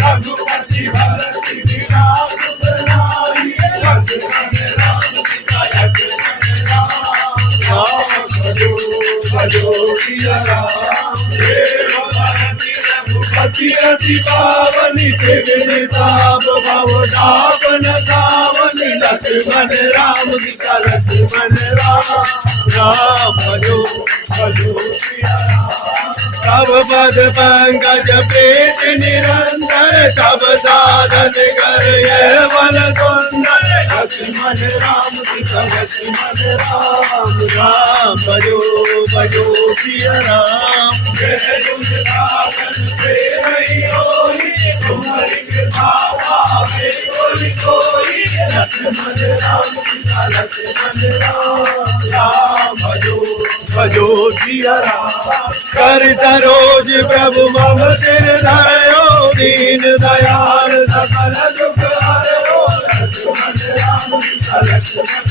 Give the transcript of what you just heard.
रघुपति भरत विराम बनाई, लक्ष्मण राम सीता लक्ष्मण राम भजो भजो सिया राम। देव भारती रघुपति अति पावनी, त्रिविधताप भवतापन तावनी, लक्ष्मण राम सीता लक्ष्मण राम भजो भजो सिया राम। तब पद पंकज प्रीत निरंतर, सब साधन कर ये बल सुंदर, लक्ष्मण राम सीता लक्ष्मण राम भजो भजो सिया राम। जय तुम साधन से नहीं होई, तुम्हारी कृपा पावे कोई कोई, लक्ष्मण राम सीता लक्ष्मण राम भजो भजो सिया राम। कर सरोज प्रभु मम सिर धरो, दीन दयाल सकल दुख हरो, लक्ष्मण राम सीता लक्ष्मण